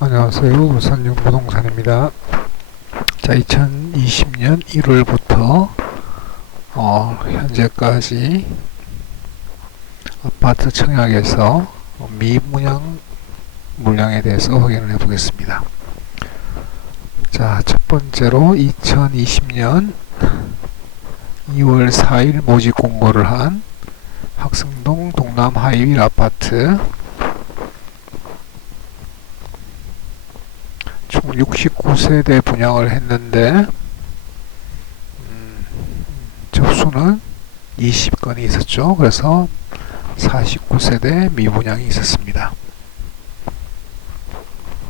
안녕하세요. 우산용 부동산입니다. 자, 2020년 1월부터 어, 현재까지 아파트 청약에서 미분양 물량에 대해서 확인을 해 보겠습니다. 자, 첫 번째로 2020년 2월 4일 모집 공고를 한 학승동 동남 하이윌 아파트 총 69세대 분양을 했는데 음, 접수는 20건이 있었죠. 그래서 49세대 미분양이 있었습니다.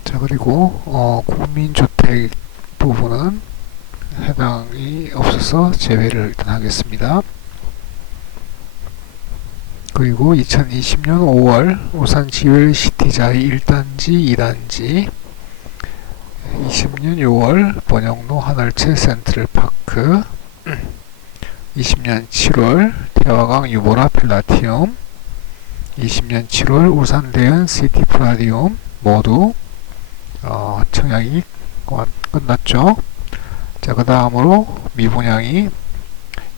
자 그리고 어, 국민주택 부분은 해당이 없어서 제외를 일단 하겠습니다. 그리고 2020년 5월 오산 지웰 시티자이 1단지, 2단지 20년 6월 번영로 하늘채 센트럴파크 20년 7월 태화강 유보라 필라티움 20년 7월 울산 대연 시티프라디움 모두 어, 청약이 완- 끝났죠. 자, 그 다음으로 미분양이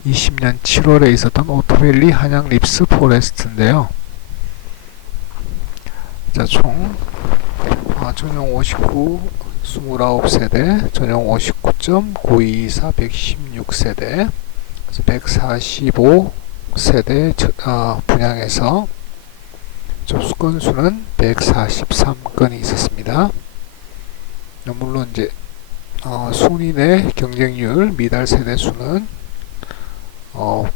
20년 7월에 있었던 오토밸리 한양 립스 포레스트인데요. 자, 총 아, 전용 59 29세대, 전용 59.9224 116세대, 145세대 아, 분양에서 접수 건수는 143건이 있었습니다. 물론 이제 어, 내 경쟁률 미달 세대 수는 어,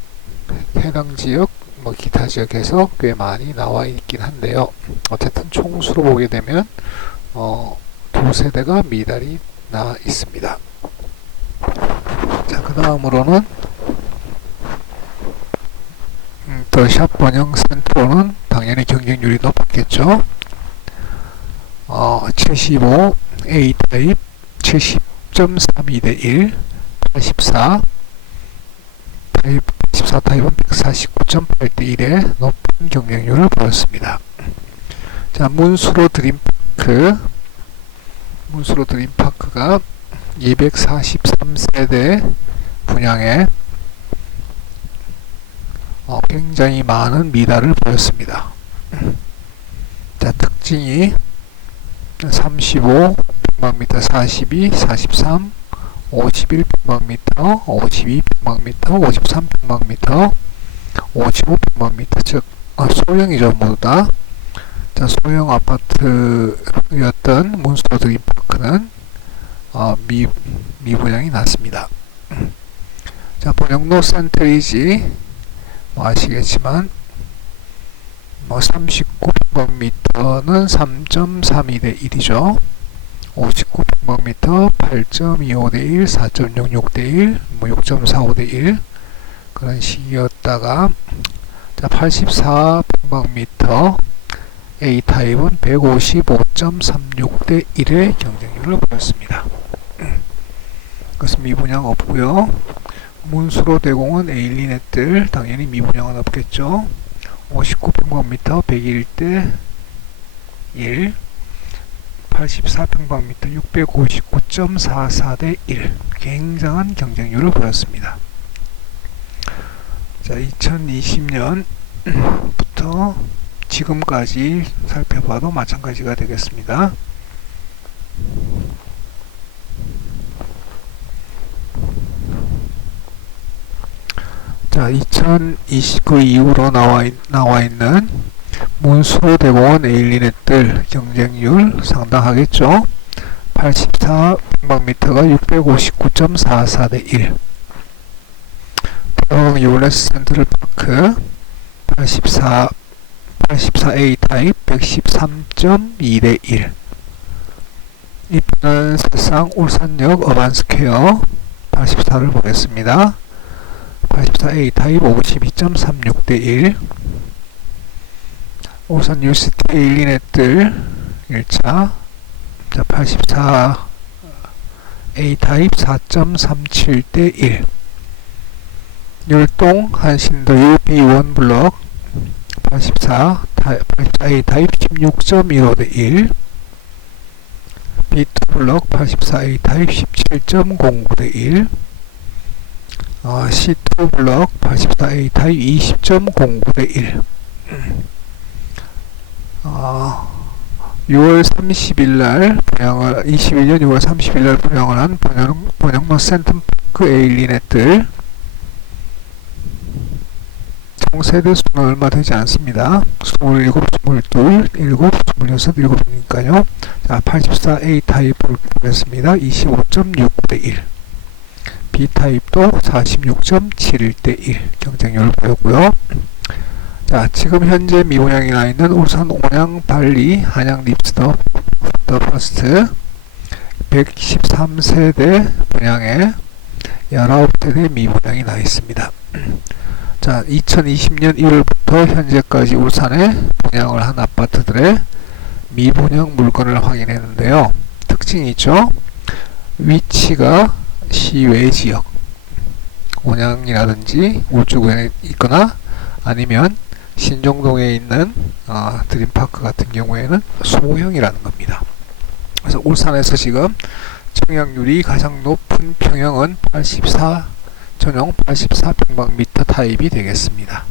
해당 지역 뭐 기타 지역에서 꽤 많이 나와 있긴 한데요. 어쨌든 총수로 보게 되면 어, 두 세대가 미달이 나 있습니다. 자, 그 다음으로는 음, 더샵 번영 센터로는 당연히 경쟁률이 높았겠죠. 어, 75 A 타입 70.32 대 1, 84 타입 84 타입은 149.8 대 1의 높은 경쟁률을 보였습니다. 자, 문수로 드림파크 문수로 드림파크가 243세대 분양에 어, 굉장히 많은 미달을 보였습니다. 자, 특징이 35 평방미터 42, 43, 51 평방미터, 52 평방미터, 53 평방미터, 55 평방미터 즉 어, 소형이죠 모두 다. 자, 소형 아파트였던 문수로 드림파 크는 어, 미, 미분양이 났습니다. 자, 번영로 센트리지 뭐 아시겠지만 뭐 39평방미터는 3.32 대 1이죠. 59평방미터 8.25 대 1, 4.66 대 1, 뭐 6.45 대 1 그런 식이었다가 자 84평방미터 A 타입은 155.36 대 1의 경쟁 률을 보였습니다. 그것은 미분양 없고요. 문수로 대공은 에일리넷들 당연히 미분양은 없겠죠. 59평방미터 101대 1 84평방미터 659.44대 1 굉장한 경쟁률을 보였습니다. 자 2020년부터 지금까지 살펴봐도 마찬가지가 되겠습니다. 자, 2029 이후로 나와, 있, 나와 있는 문수로 대공원 에일리넷들 경쟁률 상당하겠죠. 84평방미터가 659.44 대 1. 대왕 유레스 센트럴 파크 84 84A 타입 113.2 대 1. 이편은 사실상 울산역 어반스퀘어 84를 보겠습니다. 84A 타입 52.36대 1. 울산 뉴시티 에일리넷들 1차 자 84 A 타입 4.37대 1. 율동 한신도유 B1 블럭 84 타입, 84A 타입 16.15대 1. B2 블럭 84A 타입 17.09대 1. 어, C2 블럭 84A 타입 20.09대 1. 어, 6월 30일 날 분양을 21년 6월 30일 날 분양을 한 번영 번영로 센텀파크 에일리넷들 총 세대 수는 얼마 되지 않습니다. 27, 22, 7, 26, 7이니까요. 자, 84A 타입으로 보겠습니다. 25.69대 1. B 타입도 46.71대 1. 경쟁률을 보였고요. 자, 지금 현재 미분양이 나 있는 울산 온양 발리 한양 립스터 더 퍼스트 113세대 분양에 19세대 미분양이 나 있습니다. 자, 2020년 1월부터 현재까지 울산에 분양을 한 아파트들의 미분양 물건을 확인했는데요. 특징이 있죠. 위치가 시외 지역, 온양이라든지 울주군에 있거나 아니면 신정동에 있는 어, 드림파크 같은 경우에는 소형이라는 겁니다. 그래서 울산에서 지금 청약률이 가장 높은 평형은 84 전용 84평방미터 타입이 되겠습니다.